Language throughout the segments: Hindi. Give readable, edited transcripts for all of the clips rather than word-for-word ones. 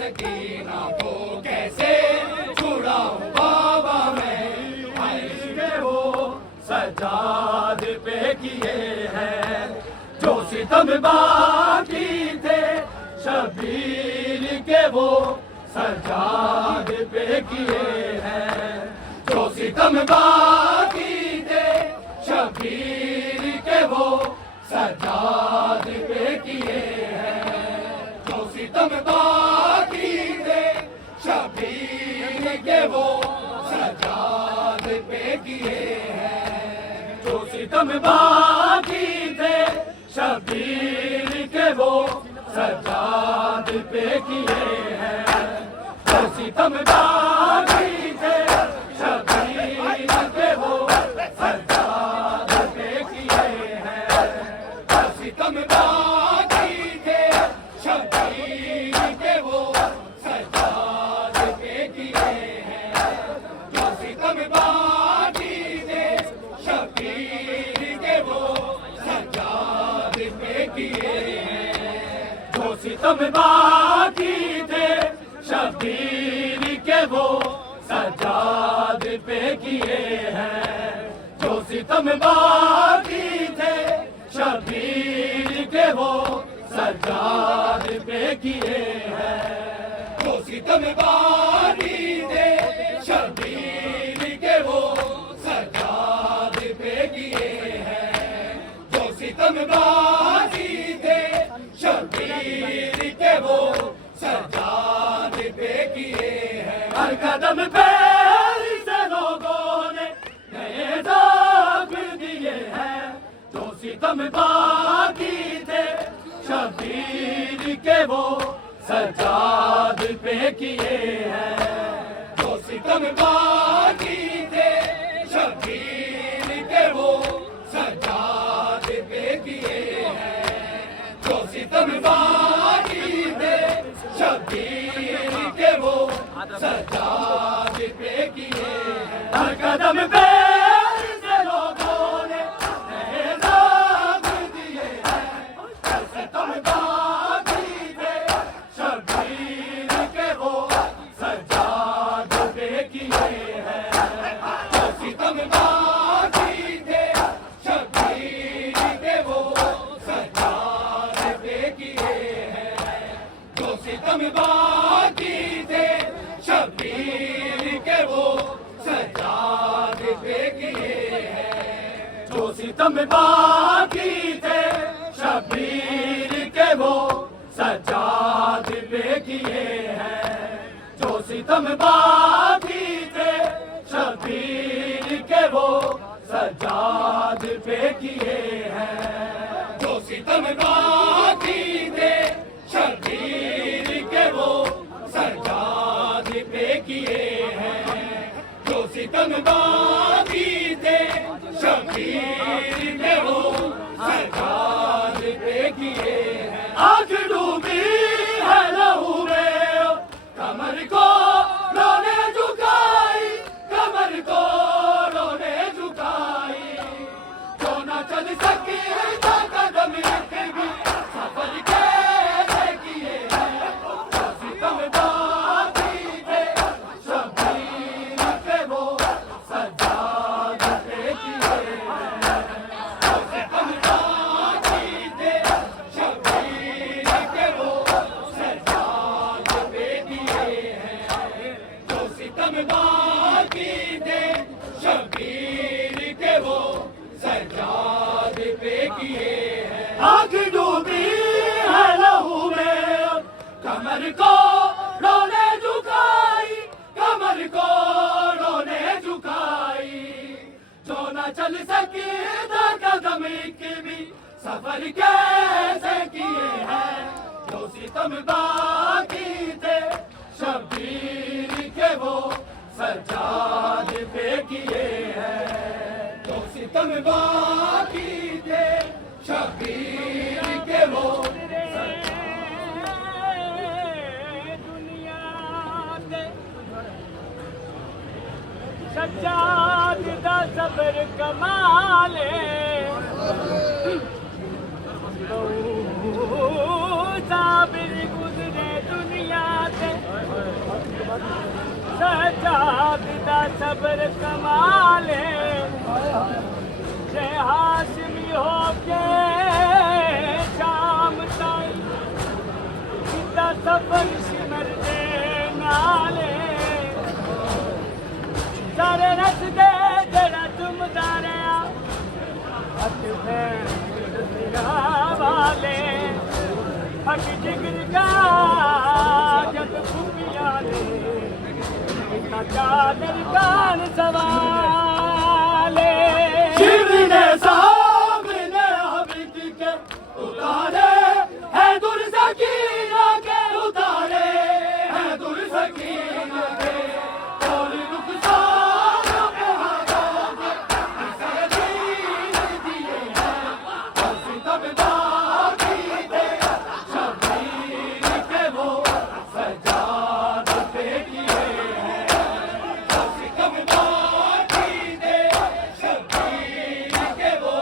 सकीना को कैसे छुड़ाऊं बाबा मैं, इश्क़ वो सजाद पे किए हैं जो सितम बाकी थे शबीर के, वो सजाद पे किए हैं जो सितम बाकी थे शबीर के, वो सजाद पे किए हैं जो सितम बाकी थे शबीर के, वो सजाद पे किए हैं जो सितम बाकी थे शबीर के, वो सजाद पे किए हैं जो सितम बाकी थे शबीर के, वो सजाद पे किए हैं जो सितम बाकी थे शबीर के, वो सजाद पे किए हैं जो सितम बाकी थे शबीर के, वो सजाद पे किए हैं जो सितम बाकी थे शबीर के, वो सजाद पे किए हैं जो सितम बाकी थे शबीर के, वो सजाद पे किए हैं जो सितम बाकी थे शबीर के, वो सजाद पे किए हैं जो सितम बाकी थे शबीर के, वो सजाद पे किए हैं हर कदम पे से लोगों ने नए दाग दिए हैं जो सितम बाकी थे शबीर के, वो सजाद पे किए हैं जो सितम बाकी थे शबीर के, वो सजाद पे किए हैं जो सितम बाकी थे शबीर के, वो सजाद पे किए हैं हर कदम पे से लोगों ने नए दाग दिए हैं जो सितम बाकी थे शबीर के, वो सजाद पे किए हैं जो सितम बाकी थे शबीर के, वो सजाद पे किए हैं जो सितम बाकी थे शबीर के, वो सजाद पे किए हैं जो सितम बाकी थे शबीर के, वो सजाद पे किए हैं जो सितम बाकी थे शबीर के, वो सजाद पे किए हैं जो सितम बाकी थे शबीर के, वो सजाद पे किए हैं जो सितम बाकी थे शबीर के, वो सजाद पे किए हैं आँख डूबी है लहू में कमर को रोने झुकाई, कमर को रोने झुकाई जो न चल सकी कदम एक भी सफर कैसे किए हैं जो सितम बाकी थे शबीर के, वो सजाद पे किए हैं जो सितम बाकी थे शबीर के, वो सजाद पे किए हैं जो सितम बाकी थे शबीर के, वो सजाद पे किए हैं आँख डूबी है लहू में कमर को रोने झुकाई, कमर को रोने झुकाई जो न चल सकी कदम एक भी सफर कैसे किए हैं जो सितम बाकी थे शबीर के, वो सजाद पे किए हैं जो सितम बाकी थे शबीर के, वो दुनिया दे सजाद दा सबर कमाले साबिर गुजरे दुनिया से सब्र कमाले जे हाशमी होके शाम ताई सीता सब्र सिमर दे नाले सारे रस दे जरा तुम दारिया हक वाले हक जिगर का जब खुफिया ने चादर कान सवाले शिव ने सामने आबिद के उतारे है दुर सकीना के उतारे है दुर सकीना के और रुखसार पे हाथों के सजीद दिए हैं और सितम बाकी थे शबीर के वो सजाद पे किए हैं और सितम बाकी थे शबीर के वो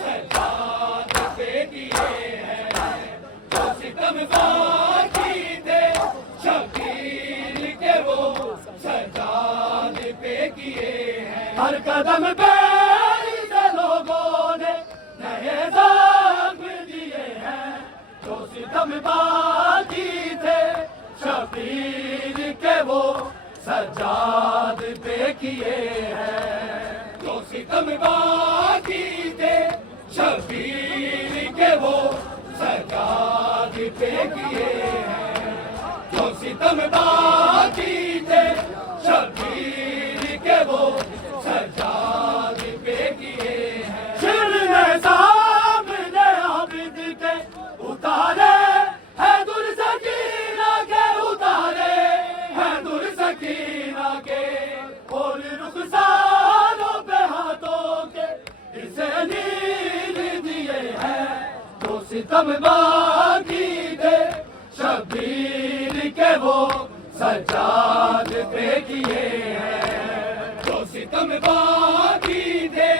सजाद पे किए हैं जो सितम बाकी थे शबीर के वो सजाद पे किए हैं हर कदम पे इसे लोगों ने नए ज़ख्म दिए हैं जो सितम बाकी थे शबीर के वो सजाद पे किए हैं जो सितम बाकी थे शबीर के वो सजाद पे किए हैं जो सितम बाकी थे शबीर के वो सजाद पे किए हैं शिव ने सामने आबिद के उतारे है दुर सकीना के उतारे है दुर सकीना के और रुखसारों पे हाथों के इसे नील दिए हैं जो सितम बाकी थे शबीर के वो सजाद पे किए हैं जो सितम बाकी थे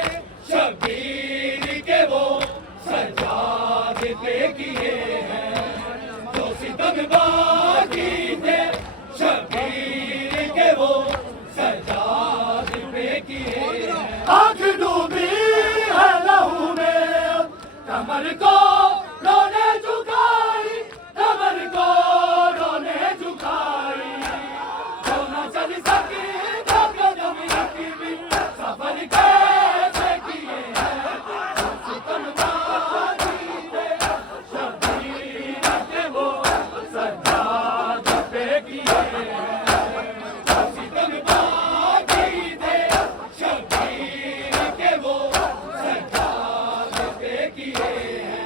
शबीर के वो सजाद पे किए हैं जो सितम बाकी थे शबीर के वो सजाद पे किए हैं आँख डूबी है लहू में अब कमर को रोने झुकाई कमर को रोने झुकाई जो न चल सकी तो कदम रखी भी सफर कैसे किए हैं जो सितम बाकी थे शबीर के वो सजाद पे किए हैं जो सितम बाकी थे शबीर के वो सजाद पे किए हैं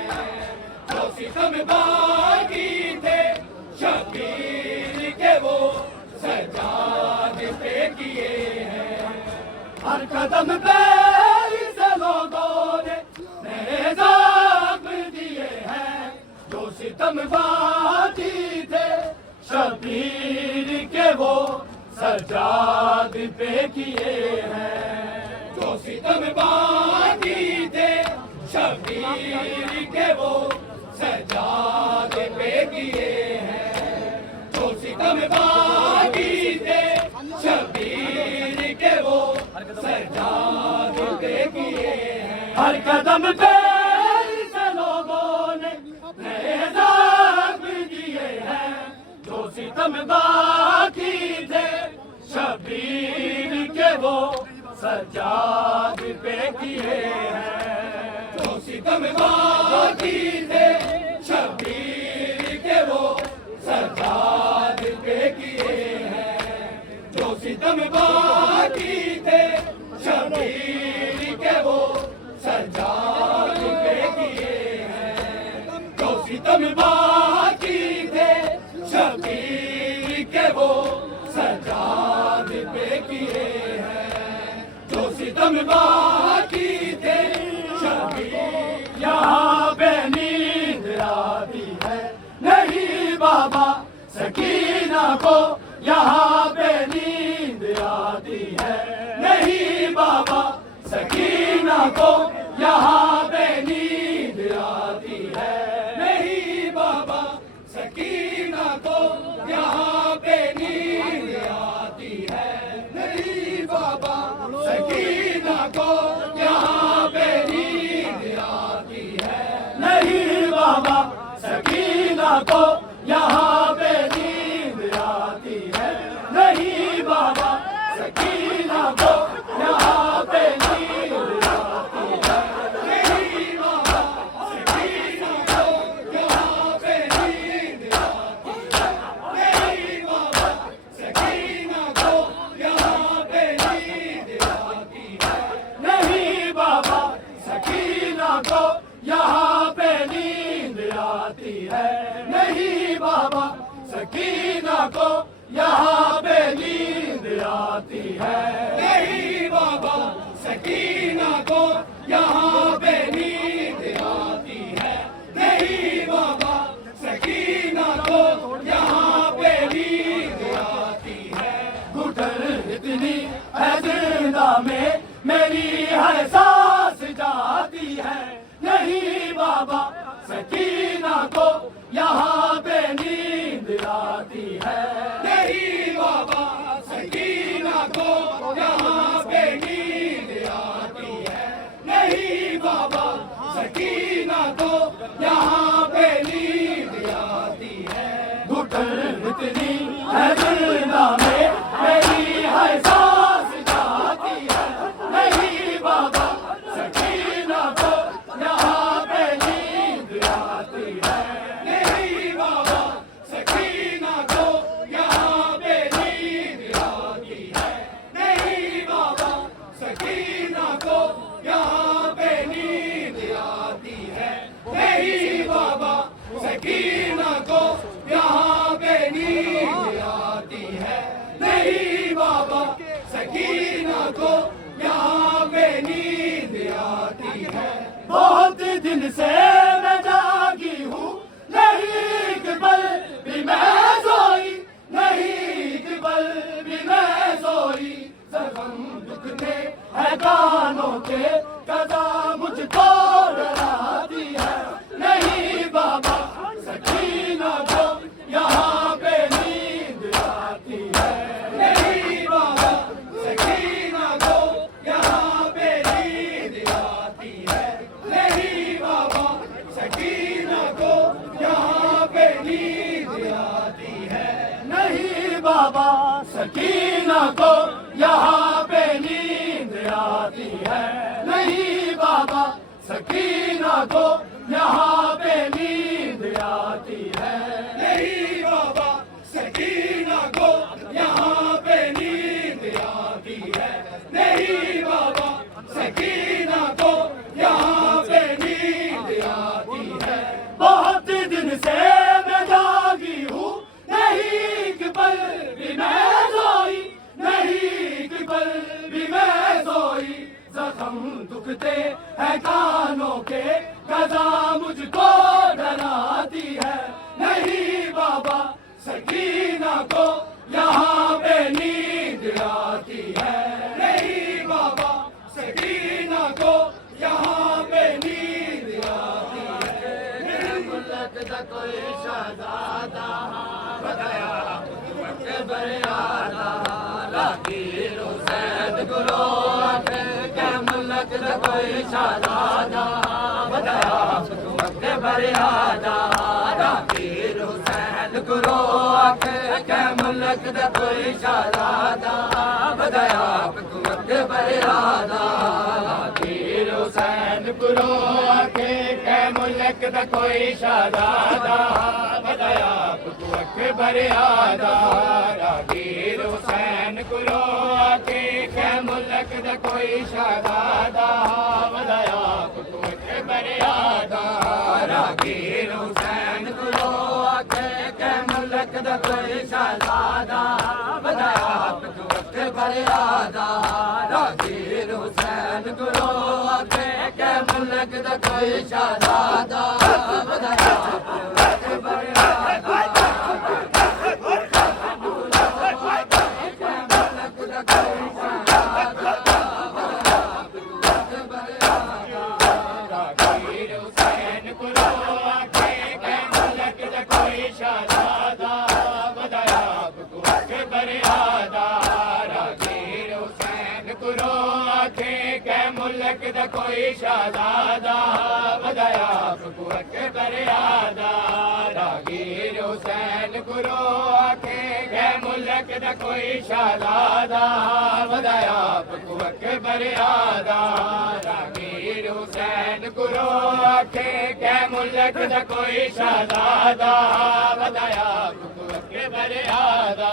जो सितम बाकी थे शबीर के वो सजाद पे किए हैं हर कदम पे इसे लोगों ने नए ज़ख्म दिए हैं जो सितम बाकी थे शबीर के वो सजाद पे किए हैं जो सितम बाकी थे शबीर के वो सजाद पे किए हैं जो सितम बाकी थे शबीर के वो सजाद पे किए हैं हर कदम पे इसे लोगों ने नए ज़ख्म दिए हैं जो सितम बाकी थे शबीर के वो सजाद पे किए हैं जो सितम बाकी थे शबीर के वो सजाद पे किए हैं जो सितम बाकी थे शबीर के वो सजाद पे किए हैं जो सितम बाकी थे शबीर के वो सजाद पे किए हैं जो सितम बाकी थे शबीर यहाँ पे नींद आती है नहीं बाबा सकीना को यहाँ पे नींद आती है नहीं बाबा सकीना को यहाँ पे नींद आती है नहीं बाबा सकीना को यहाँ पे नींद आती है नहीं सकीना को यहाँ पे नींद आती है नहीं बाबा सकीना को यहाँ पे नींद आती है नहीं बाबा सकीना को यहाँ पे नींद आती है नहीं बाबा सकीना को यहाँ पे नींद आती है नहीं बाबा सकीना को यहाँ पे नींद आती है नहीं बाबा सकीना को यहाँ पे नींद आती है नहीं बाबा सकीना को यहाँ पे नींद आती है नहीं बाबा सकीना को यहाँ पे नींद आती है घुटन इतनी है जिंदा में मेरी हर सांस जाती है नहीं बाबा सकीना को यहाँ पे नींद आती है नहीं बाबा सकीना को यहाँ पे नींद आती है नहीं बाबा सकीना को यहाँ पे नींद आती है घुटन इतनी है जिंदा में मेरी हर सांस जाती है नहीं बाबा सकीना को यहाँ पे नींद आती है नहीं बाबा सकीना को यहाँ पे नींद आती है नहीं बाबा सकीना को यहाँ पे नींद आती है नहीं बाबा सकीना को यहाँ पे नींद आती है नहीं बाबा सकीना को यहाँ पे नींद आती है बहुत दिन से मैं जागी हूँ नहीं एक पल भी मैं सोई नहीं एक पल भी मैं सोई जख्म दुखते है कानों के कदा मुझको डराती है नहीं बाबा सकीना को यहाँ पे नींद आती है नहीं बाबा सकीना को यहाँ पे नींद आती है नहीं बाबा सकीना को यहाँ पे नींद आती है नहीं बाबा सकीना को यहाँ पे नींद आती है नहीं बाबा सकीना को यहाँ पे नींद आती है नहीं बाबा सकीना को यहाँ पे नींद आती है नहीं बाबा सकीना को यहाँ पे नींद आती है बहुत दिन से मैं जागी हूँ नहीं एक पल भी मैं सोई नहीं एक पल भी मैं सोई जख्म दुखते हैं कानों के कदा मुझको डराती है नहीं बाबा सकीना को यहाँ पे नींद आती है नहीं बाबा सकीना को यहाँ पे नींद आती है मेरे मुल्क दा कोई शहजादा बताया के बरियादा लाकीर हुसैन गुरो के मुल्क दा कोई शहजादा बताया के बरियादा लाकीर हुसैन गुरो के मुल्क दा कोई शहजादा बताया के बरियादा लाकीर हुसैन गुरो के मुल्क दा कोई शहजादा बताया के बरियादा रागीर हुसैन गुरो के मुल्क दा कोई शहजादा बताया के बरियादा रागीर हुसैन गुरो के मुल्क दा कोई शहजादा बताया के बरियादा रागीर हुसैन गुरो के मुल्क दा कोई शहजादा बताया के बरियादा मुल्क दा कोई शहजादा वधाया आपको अकबर आदा रागीर हुसैन गुरु आखे गए मुल्क दा कोई शहजादा वधाया आपको अकबर आदा रागीर हुसैन गुरु आखे गए मुल्क दा कोई शहजादा वधाया आपको अकबर आदा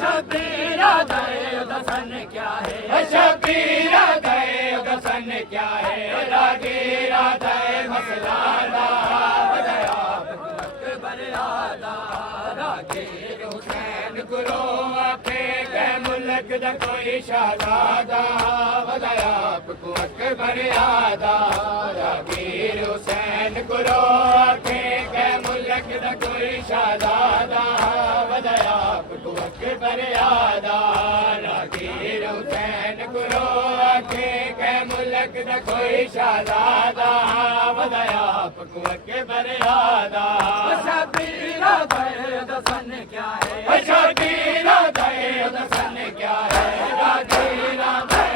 शबीर दे दसन क्या है शबीर दे दसन क्या है रागीर दे मसलादा वधाया अकबर आदा रागीर हुसैन गुरु आखे गए मुल्क दा कोई शहजादा वधाया आपको अकबर आदा रागीर हुसैन गुरु आखे गए मुल्क दा कोई शहजादा वधाया आपको अकबर आदा रागीर हुसैन गुरु आखे गए मुल्क दा कोई शहजादा वधाया आपको अकबर आदा शबीर दे दसन क्या है शबीर दे दसन क्या है रागीर दे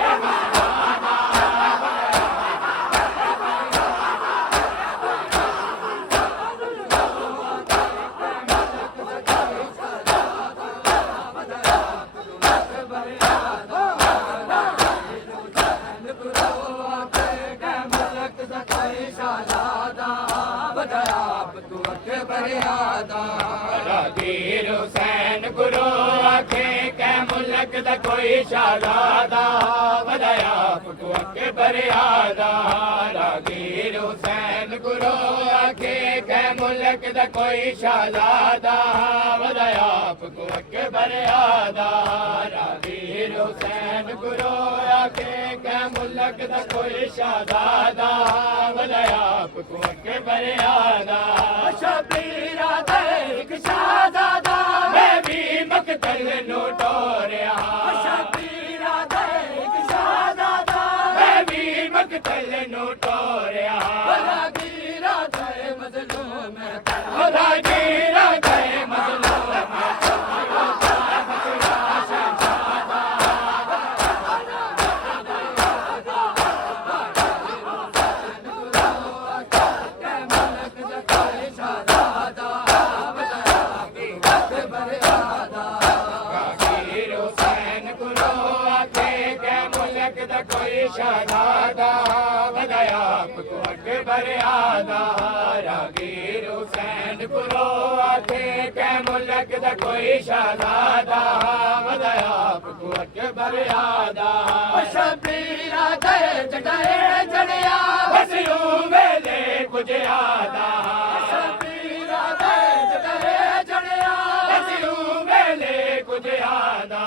रागीर हुसैन गुरु आखे कै मुल्क दा कोई शहजादा वधाया आपको अकबर आदा रागीर हुसैन गुरु आखे कै मुल्क दा कोई शहजादा वधाया आपको अकबर आदा रागीर हुसैन गुरु आखे कै मुल्क दा कोई शहजादा वधाया आपको अकबर आदा शबीर दे एक शहजादा मैं भी मकतल नो टोरिया शबीर दे एक शहजादा मैं भी मकतल नो टोरिया रागीर दे मजलूम रागीर दे मजलूम रागीर हुसैन गुरु आखे कै मुल्क दा कोई शहजादा वधाया आपको अकबर आदा रागीर हुसैन गुरु आखे कै मुल्क दा कोई शहजादा वधाया आपको अकबर आदा शबीर दे जड़े जड़िया बस यूं वेले कुछ आदा शबीर दे जड़े जड़िया बस यूं वेले कुछ आदा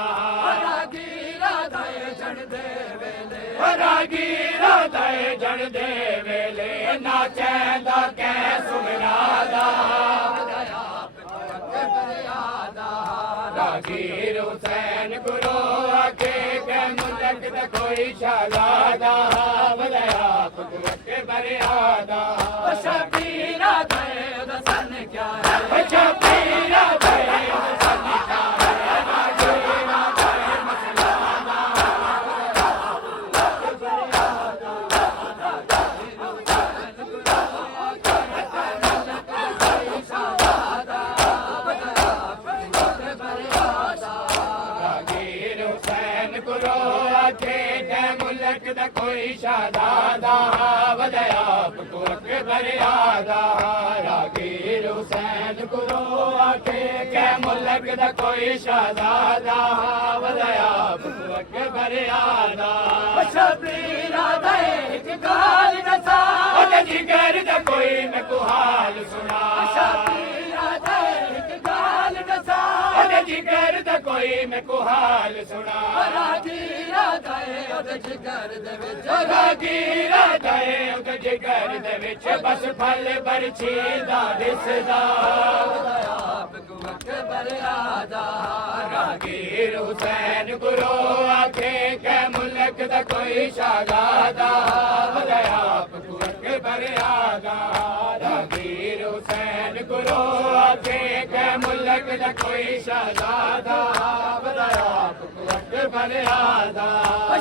रागीर दे जड़ दे वेले रागीर दे जण दे वेले नाचैंदा कै सुमरादा रागीर हुसैन गुरु आखे कै मुल्क दा कोई शहजादा वधाया आपको अकबर आदा शबीर दे दसन क्या है शबीर दे दसन क्या है रागीर दे मसलादा रागीर हुसैन गुरु आखे कै मुल्क दा कोई शहजादा वधाया आपको अकबर आदा रागीर हुसैन गुरु आखे कै मुल्क दा कोई शहजादा वधाया आपको अकबर आदा शबीर दे एक गाल नसा जिगर दा कोई मैं कुहाल सुना शबीर दे एक गाल नसा जिगर दा कोई मैं कुहाल सुना रागीर दे ओद जिगर दे विच रागीर दे ओद जिगर दे विच बस फल बरछी दा दिसदा आपको अकबर आदा रागीर हुसैन गुरु आखे कै मुल्क दा कोई शहजादा वधाया आपको अकबर आदा रागीर हुसैन गुरु आखे कै मुल्क दा कोई शहजादा वधाया आपको अकबर आदा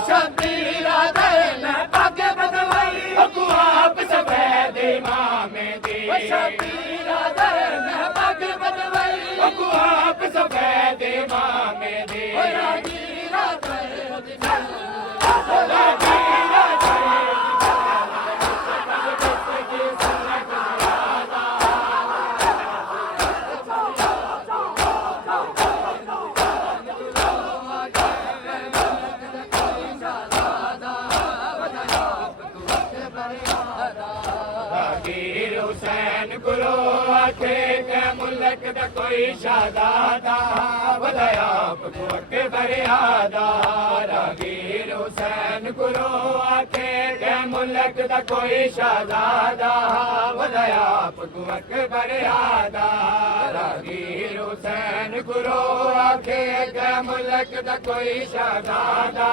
शबीर दे मैं पग बदल इमाम दी शबीर दर में पग बदवई अबू आप सफेद इमाम दी रागीरा दर रागीर हुसैन गुरु आखे के मुल्क दा कोई शहजादा वदया पकुवक बरियादा रागीर हुसैन गुरु आखे के मुल्क दा कोई शहजादा वदया पकुवक बरियादा रागीर हुसैन गुरु आखे के मुल्क दा कोई शहजादा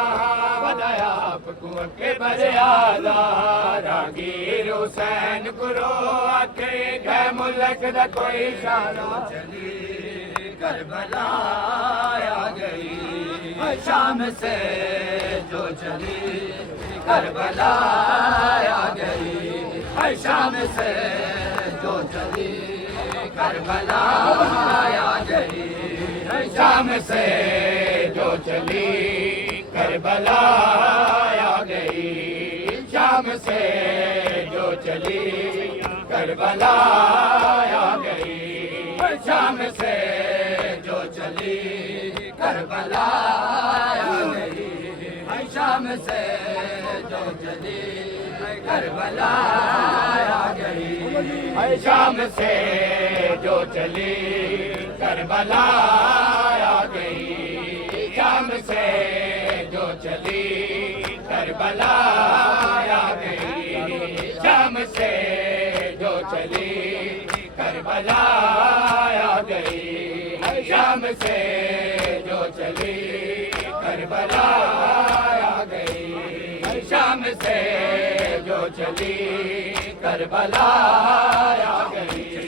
वदया पकुवक बरियादा रागीर हुसैन गुरु आखे के मुल्क दा कोई शहजादा चली करबला आ गई शाम से जो चली करबला आ गई शाम से जो चली करबला आ गई शाम से जो चली करबला आ गई शाम से जो चली करबला आ गई शाम से जो चली करबला आ गई शाम से जो चली करबला आ गई शाम से जो चली करबला आ गई शाम से जो चली करबला आ गई शाम से जो चली करबला आ गई शाम से जो चली करबला आ गई शाम से जो चली करबला आ गई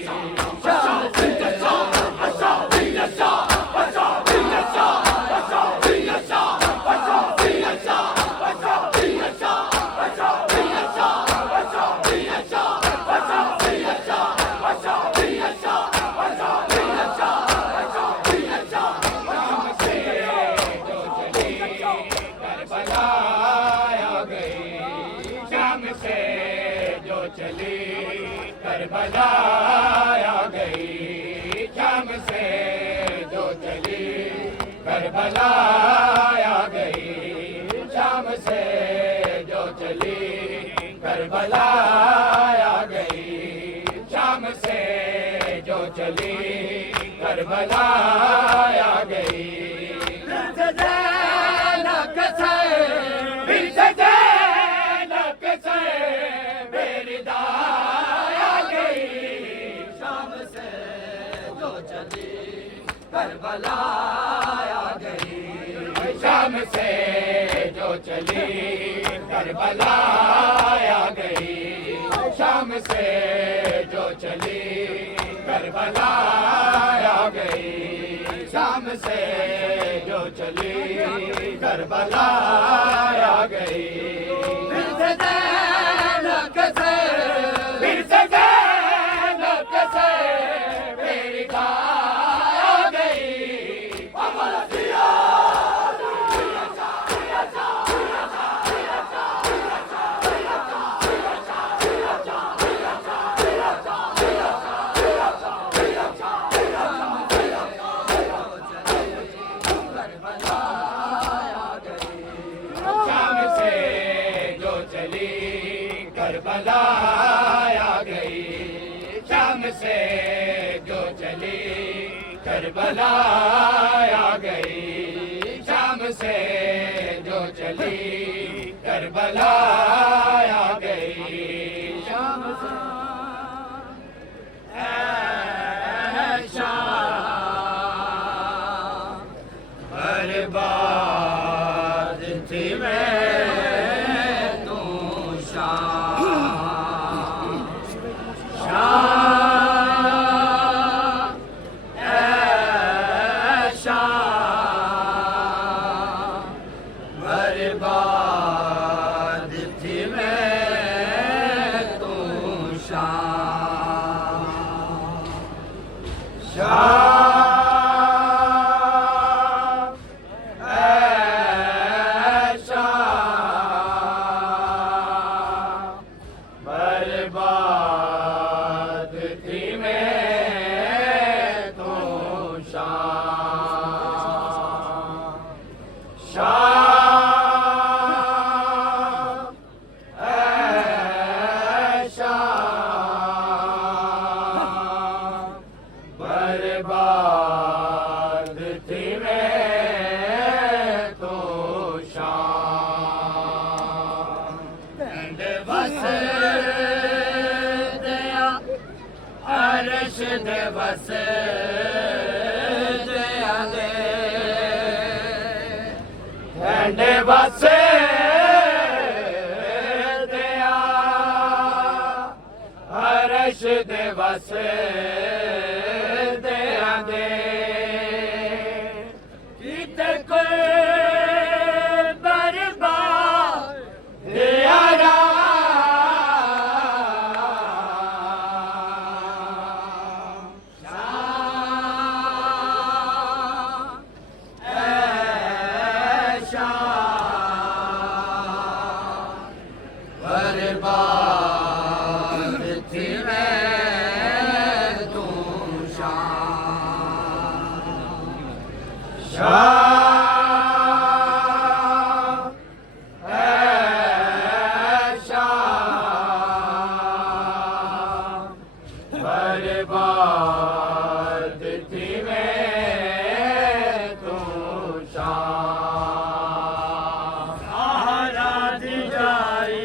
करबला आ गई शाम से जो चली करबला आ गई शाम से जो चली करबला आ गई शाम से जो चली करबला आ गई करबला आ गई शाम से जो चली करबला आ गई शाम से जो चली करबला आ गई शाम से जो चली करबला आ गई फिर से ज़ैनब से मेरी करबला आ गई शाम से जो चली करबला आ गई शाम से जो चली करबला आ गई शाम से बर्बाद थी मैं तू बर्बाद थी मैं पृथ्वी में तो शान दंड बस दया अर्श दिवस दया दे दंड बस दया हर्ष दिवस दया दे कित को बर्बाद दया बर्बाद थी मैं तू शाह बर्बाद थी मैं तू शाह सहारा दी जाई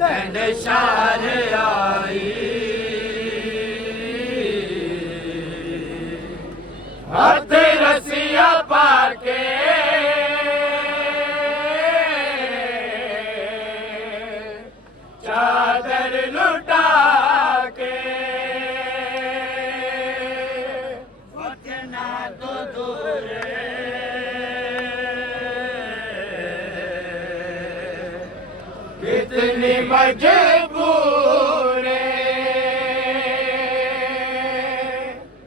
दंड शार आई हाथ रसिया पाके चादर लुटा के वतना तो दूर कितनी मजबूर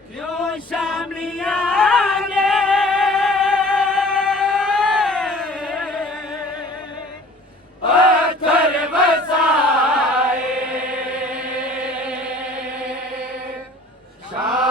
क्यों शामिया ने पत्थर बसाए शाह